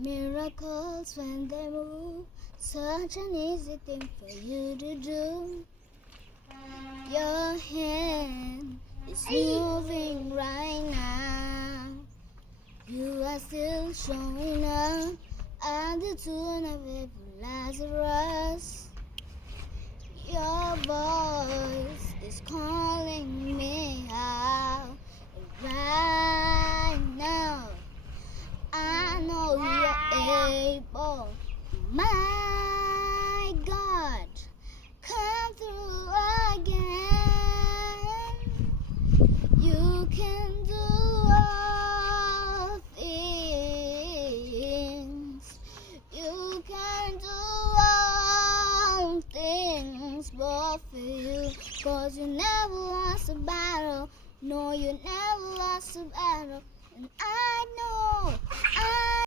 Miracles when they move, such an easy thing for you to do. Your hand is moving right now. You are still showing up at the tune of every Lazarus. Your voice is calling me out right now. I know you're able, my God, come through again. You can do all things. You can do all things but for you. 'Cause you never lost a battle. No, you never lost a battle. And I know